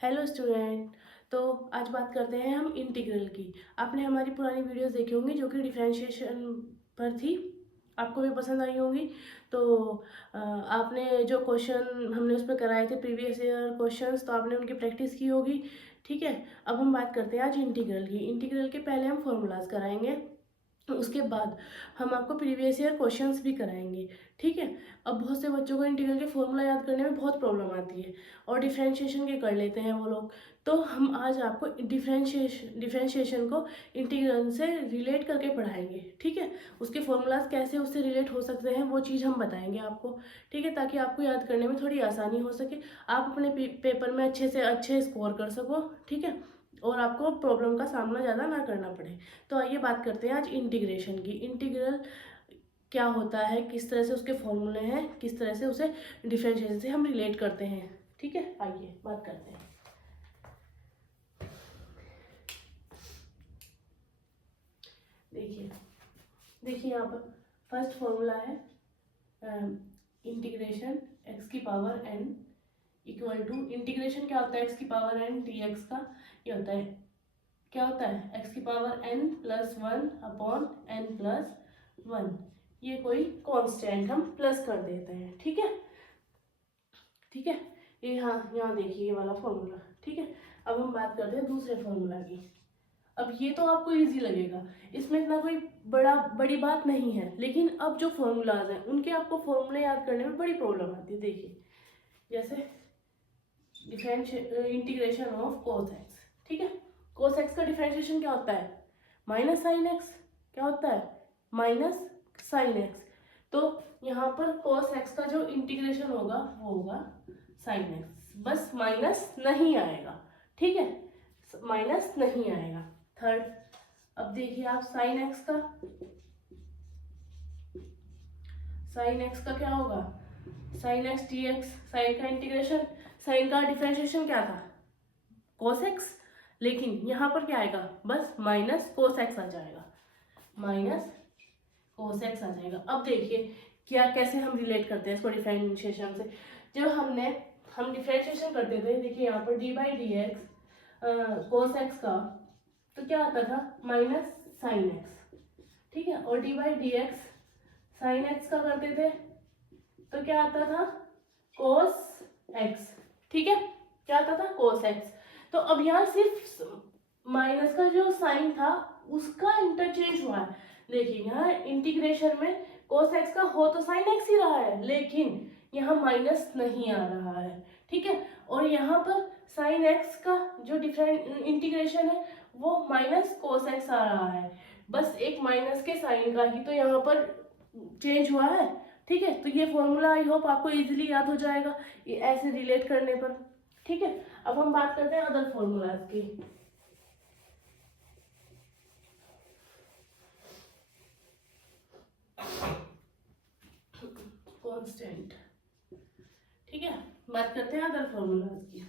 Hello student. तो आज बात करते हैं हम इंटीग्रल की। आपने हमारी पुरानी वीडियोस देखी होंगी जो कि डिफरेंशिएशन पर थी, आपको भी पसंद आई होंगी। तो आपने जो क्वेश्चन हमने उस पर कराए थे प्रीवियस ईयर क्वेश्चंस, तो आपने उनकी प्रैक्टिस की होगी। ठीक है, अब हम बात करते हैं आज इंटीग्रल की। इंटीग्रल के पहले हम फॉर्मूलाज कराएंगे, उसके बाद हम आपको प्रीवियस ईयर क्वेश्चंस भी कराएंगे। ठीक है, अब बहुत से बच्चों को इंटीग्रल के फॉर्मूला याद करने में बहुत प्रॉब्लम आती है और डिफरेंशिएशन के कर लेते हैं वो लोग। तो हम आज आपको डिफरेंशिएशन को इंटीग्रल से रिलेट करके पढ़ाएंगे। ठीक है, उसके फॉर्मूलाज कैसे उससे रिलेट हो सकते हैं वो चीज़ हम बताएंगे आपको। ठीक है, ताकि आपको याद करने में थोड़ी आसानी हो सके, आप अपने पेपर में अच्छे से अच्छे स्कोर कर सको। ठीक है, और आपको प्रॉब्लम का सामना ज़्यादा ना करना पड़े। तो आइए बात करते हैं आज इंटीग्रेशन की। इंटीग्रल क्या होता है, किस तरह से उसके फॉर्मूले हैं, किस तरह से उसे डिफरेंशिएशन से हम रिलेट करते हैं। ठीक है, आइए बात करते हैं। देखिए देखिए यहाँ पर फर्स्ट फॉर्मूला है इंटीग्रेशन एक्स की power n equal to, integration क्या होता है एक्स की पावर एन डी एक्स का, ये होता है क्या होता है एक्स की power n plus one upon n plus one. ये कोई कांस्टेंट हम प्लस कर देते हैं। ठीक है, ठीक है, ये यहाँ देखिए ये वाला फॉर्मूला। ठीक है, अब हम बात करते हैं दूसरे फॉर्मूला की। अब ये तो आपको इजी लगेगा, इसमें इतना कोई बड़ी बात नहीं है, लेकिन अब जो फॉर्मूलाज हैं उनके आपको फॉर्मूले याद करने में बड़ी प्रॉब्लम आती है। देखिए जैसे इंटीग्रेशन ऑफ कोस एक्स। ठीक है, कोस एक्स का डिफरेंशिएशन क्या होता है, माइनस साइन एक्स। क्या होता है, माइनस साइन एक्स। तो यहाँ पर कोस एक्स का जो इंटीग्रेशन होगा वो होगा साइन एक्स, बस माइनस नहीं आएगा। ठीक है, माइनस नहीं आएगा। थर्ड, अब देखिए आप साइन एक्स का क्या होगा, sine x d x. Sine का इंटीग्रेशन, साइन का डिफरेंशिएशन क्या था, कोस एक्स, लेकिन यहाँ पर क्या आएगा, बस माइनस कोस एक्स आ जाएगा, माइनस कोस एक्स आ जाएगा। अब देखिए क्या कैसे हम रिलेट करते हैं इसको डिफरेंशिएशन से। जो हम डिफरेंशिएशन करते थे, देखिए यहाँ पर D by D x cos x का तो क्या आता था, माइनस साइन एक्स। ठीक है, और D by D x sine x का करते थे तो क्या आता था, कोस एक्स। ठीक है, क्या आता था, कोस एक्स। तो अब यहाँ सिर्फ माइनस का जो साइन था उसका इंटरचेंज हुआ है। देखिए यहाँ इंटीग्रेशन में कोस एक्स का हो तो साइन एक्स ही रहा है, लेकिन यहाँ माइनस नहीं आ रहा है। ठीक है, और यहाँ पर साइन एक्स का जो डिफरेंट इंटीग्रेशन है वो माइनस कोस एक्स आ रहा है, बस एक माइनस के साइन का ही तो यहाँ पर चेंज हुआ है। ठीक है, तो ये फॉर्मूला आई होप आपको इजीली याद हो जाएगा ये ऐसे रिलेट करने पर। ठीक है, अब हम बात करते हैं अदर फॉर्मूलाज की। कांस्टेंट। ठीक है, बात करते हैं अदर फॉर्मूलाज की।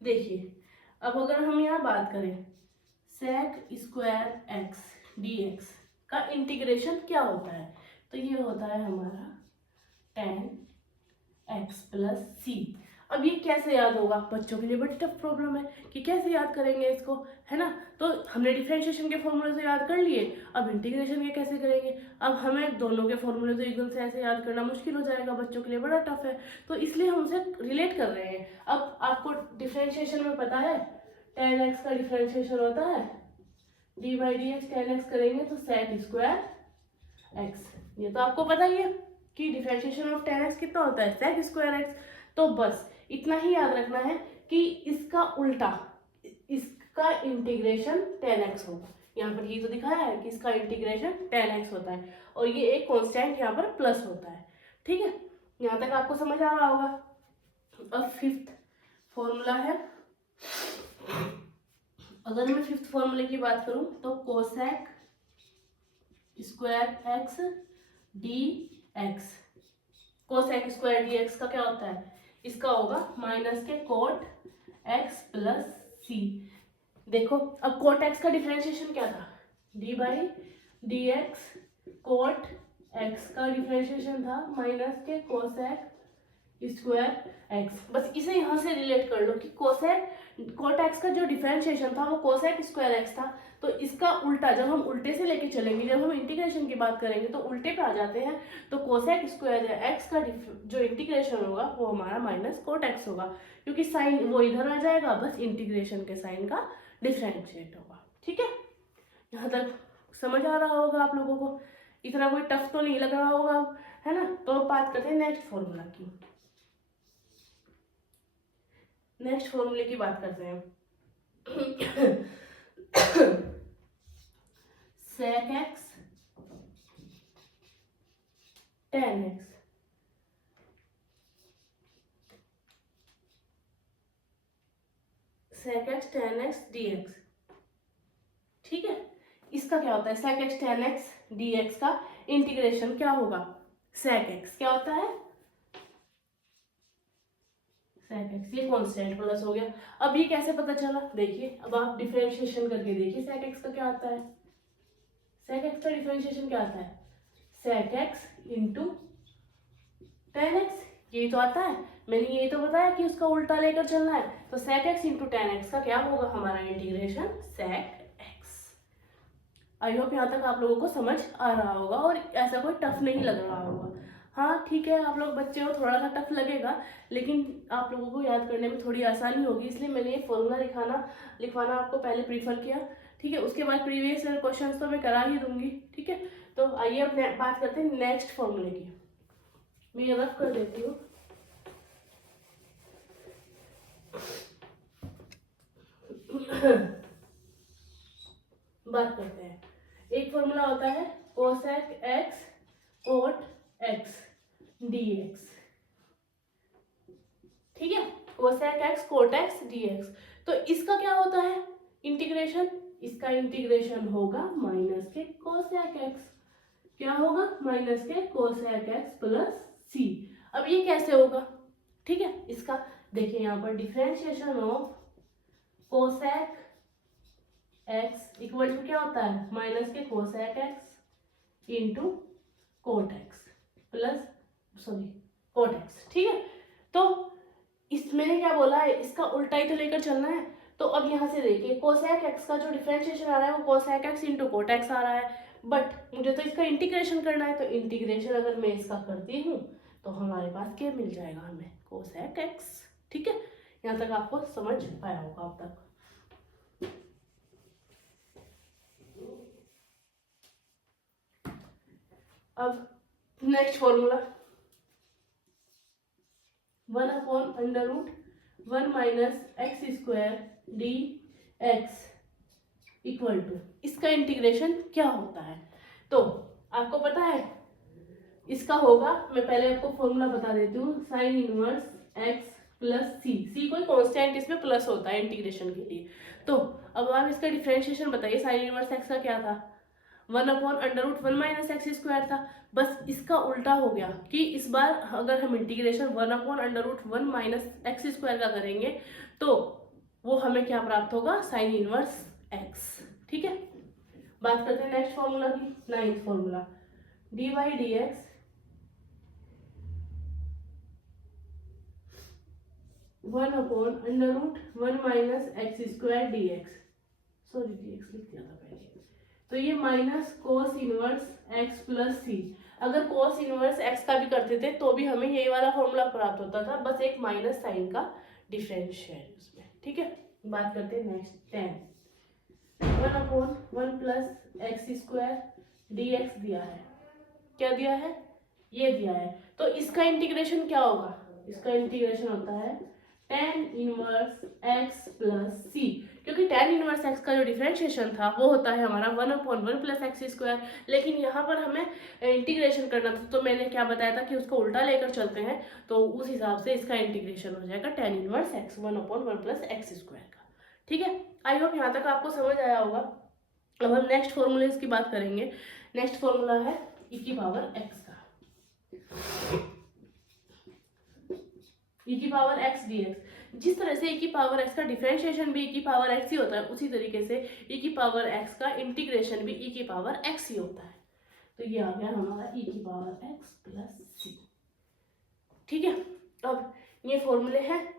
देखिए अब अगर हम यहाँ बात करें sec square x d x का इंटीग्रेशन क्या होता है, तो ये होता है हमारा टेन एक्स प्लस सी। अब ये कैसे याद होगा, बच्चों के लिए बड़ी टफ प्रॉब्लम है कि कैसे याद करेंगे इसको, है ना। तो हमने डिफरेंशिएशन के फॉर्मूले तो याद कर लिए, अब इंटीग्रेशन के कैसे करेंगे। अब हमें दोनों के फॉर्मूले तो एकदम से ऐसे याद करना मुश्किल हो जाएगा, बच्चों के लिए बड़ा टफ है, तो इसलिए हम उसे रिलेट कर रहे हैं। अब आपको डिफरेंशिएशन में पता है टेन एक्स का डिफरेंशिएशन होता है D by D x, ten x करेंगे तो सेक स्क्वायर एक्स, ये तो आपको पता ही है कि डिफरेंशिएशन ऑफ टेन एक्स कितना होता है, सेक स्क्वायर एक्स। तो बस इतना ही याद रखना है कि इसका उल्टा, इसका इंटीग्रेशन टेन एक्स होगा। यहाँ पर ये तो दिखाया है कि इसका इंटीग्रेशन टेन एक्स होता है और ये एक कांस्टेंट यहाँ पर प्लस होता है। ठीक है, यहाँ तक आपको समझ आ रहा होगा। अब फिफ्थ फॉर्मूला है, अगर मैं फिफ्थ फॉर्मूले की बात करूं तो cosec square x d x. Cosec square D x का क्या होता है, इसका होगा माइनस के कोट एक्स प्लस सी। देखो अब कोट एक्स का डिफरेंशिएशन क्या था, d by D x, cot x का डिफरेंशिएशन था माइनस के कोसेक स्क्वायर एक्स। बस इसे यहाँ से रिलेट कर लो कि कोट एक्स का जो डिफरेंशिएशन था वो कोसेक स्क्वायर एक्स था, तो इसका उल्टा जब हम उल्टे से लेके चलेंगे, जब हम इंटीग्रेशन की बात करेंगे तो उल्टे पे आ जाते हैं, तो कोसेक स्क्वायर एक्स का जो इंटीग्रेशन होगा वो हमारा माइनस कोट एक्स होगा, क्योंकि साइन वो इधर आ जाएगा, बस इंटीग्रेशन के साइन का डिफरेंशिएट होगा। ठीक है, यहाँ तक समझ आ रहा होगा आप लोगों को, इतना कोई टफ तो नहीं लग रहा होगा, है ना। तो बात करते हैं नेक्स्ट फॉर्मूला की। नेक्स्ट फॉर्मूले की बात करते हैं। sec x tan x, sec x tan x dx। ठीक है, इसका क्या होता है, sec x tan x dx का इंटीग्रेशन क्या होगा, sec x क्या होता है, sec x, ये कांस्टेंट प्लस हो गया। अब ये कैसे पता चला, देखिए अब आप डिफरेंशिएशन करके देखिए sec x का क्या आता है, sec x का डिफरेंशिएशन क्या आता है, sec x into tan x, ये तो आता है, मैंने ये तो बताया कि उसका उल्टा लेकर चलना है, तो sec x into tan x का क्या होगा हमारा integration sec x। I hope यहाँ तक आप लोगों को समझ आ रहा होगा और ऐसा कोई टफ नहीं लग रहा होगा। हाँ ठीक है, आप लोग बच्चे हो, थोड़ा सा टफ लगेगा, लेकिन आप लोगों को याद करने में थोड़ी आसानी होगी, इसलिए मैंने ये फॉर्मूला लिखवाना आपको पहले प्रीफर किया। ठीक है, उसके बाद प्रीवियस ईयर क्वेश्चंस तो मैं करा ही दूंगी। ठीक है, तो आइए अब बात करते हैं नेक्स्ट फॉर्मूले की। मैं ये रफ कर देती हूँ। बात करते हैं, एक फॉर्मूला होता है cosec x cot x dx। ठीक है, cosec x cot x dx, तो इसका क्या होता है इंटीग्रेशन, इसका इंटीग्रेशन होगा माइनस के कोसेक एक्स, क्या होगा माइनस के कोसेक एक्स प्लस सी। अब ये कैसे होगा, ठीक है, इसका देखिए यहाँ पर differentiation of cosec x equal to क्या होता है माइनस के cosec x into cot x plus cot x. ठीक है, तो इस मैंने क्या बोला है, इसका उल्टा ही तो लेकर चलना है। तो अब यहाँ से देखिए कोसेक एक्स का जो डिफरेंशिएशन आ रहा है वो cosec x into cot X आ रहा है, बट मुझे तो इसका इंटीग्रेशन करना है, तो इंटीग्रेशन अगर मैं इसका करती हूँ तो हमारे पास क्या मिल जाएगा हमें कोसेक एक्स। ठीक है, यहाँ तक आपको समझ आया होगा अब तक। अब next formula 1/√1 minus x square D x equal to, इसका इंटीग्रेशन क्या होता है, तो आपको पता है इसका होगा, मैं पहले आपको फॉर्मूला बता देती हूँ, साइन इनवर्स एक्स प्लस सी कोई कांस्टेंट इसमें प्लस होता है इंटीग्रेशन के लिए। तो अब आप इसका डिफरेंशिएशन बताइए, साइन इनवर्स एक्स का क्या था 1/√1 माइनस एक्स स्क्वायर था, बस इसका उल्टा हो गया कि इस बार अगर हम इंटीग्रेशन 1/√1 माइनस एक्स स्क्वायर का करेंगे तो वो हमें क्या प्राप्त होगा साइन इनवर्स एक्स। ठीक है, बात करते हैं नेक्स्ट फॉर्मूला की, ninth formula D by D X 1/√1 minus x square D X, sorry D X लिख दिया था पहले, तो ये minus cos inverse X plus C. अगर कोस इनवर्स एक्स का भी करते थे तो भी हमें यही वाला फॉर्मूला प्राप्त होता था, बस एक माइनस साइन का डिफरेंस है उसमें। ठीक है, बात करते हैं next 1/1 plus x square D x दिया है, क्या दिया है ये दिया है, तो इसका इंटीग्रेशन क्या होगा, इसका इंटीग्रेशन होता है tan इनवर्स x प्लस सी, क्योंकि tan इनवर्स x का जो डिफरेंशिएशन था वो होता है हमारा 1/1 प्लस एक्स स्क्वायर, लेकिन यहाँ पर हमें इंटीग्रेशन करना था तो मैंने क्या बताया था कि उसको उल्टा लेकर चलते हैं, तो उस हिसाब से इसका इंटीग्रेशन हो जाएगा tan inverse x 1/1 plus x square का। ठीक है, आई होप यहाँ तक आपको समझ आया होगा। अब हम नेक्स्ट फॉर्मूले की बात करेंगे, नेक्स्ट फॉर्मूला है e की पावर x का, e की पावर x dx। जिस तरह से e की पावर x का डिफरेंशिएशन भी e की पावर x ही होता है, उसी तरीके से e की पावर x का इंटीग्रेशन भी e की पावर x ही होता है, तो ये आ गया हमारा e की पावर x प्लस सी। ठीक है, अब ये फॉर्मूले हैं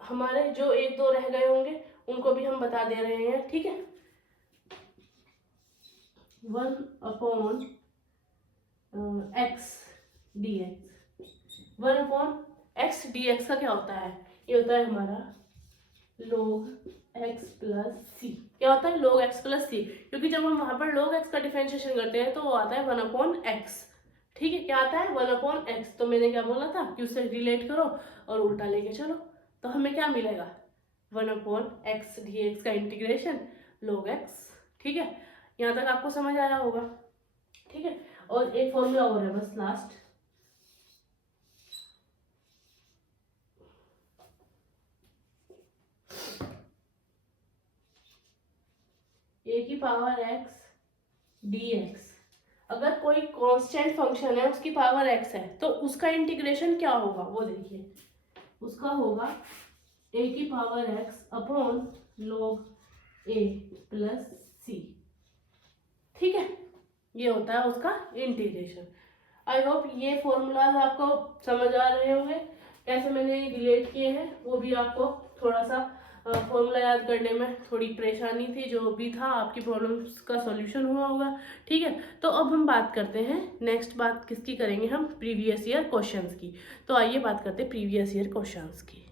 हमारे, जो एक दो रह गए होंगे उनको भी हम बता दे रहे हैं, ठीक है। 1/x dx, 1/x dx का क्या होता है, ये होता है हमारा log x प्लस सी। क्या होता है, log x प्लस सी, क्योंकि जब हम वहां पर log x का डिफरेंशिएशन करते हैं तो वो आता है 1/x, ठीक है। क्या आता है 1/x, तो मैंने क्या बोला था कि उससे रिलेट करो और उल्टा लेके चलो, तो हमें क्या मिलेगा 1/x dx का इंटीग्रेशन log x, ठीक है। यहाँ तक आपको समझ आया होगा, ठीक है। और एक फॉर्मूला और है बस लास्ट, a की पावर x dx, अगर कोई कांस्टेंट फंक्शन है उसकी पावर x है तो उसका इंटीग्रेशन क्या होगा, वो देखिए, उसका होगा a की power x upon log a plus C, ठीक है। ये होता है उसका इंटीग्रेशन। आई होप ये फॉर्मूलाज आपको समझ आ रहे होंगे, कैसे मैंने रिलेट किए हैं, वो भी आपको थोड़ा सा फॉर्मूला याद करने में थोड़ी परेशानी थी, जो भी था आपकी प्रॉब्लम्स का सॉल्यूशन हुआ होगा, ठीक है। तो अब हम बात करते हैं, नेक्स्ट बात किसकी करेंगे हम, प्रीवियस ईयर क्वेश्चंस की। तो आइए बात करते हैं प्रीवियस ईयर क्वेश्चंस की।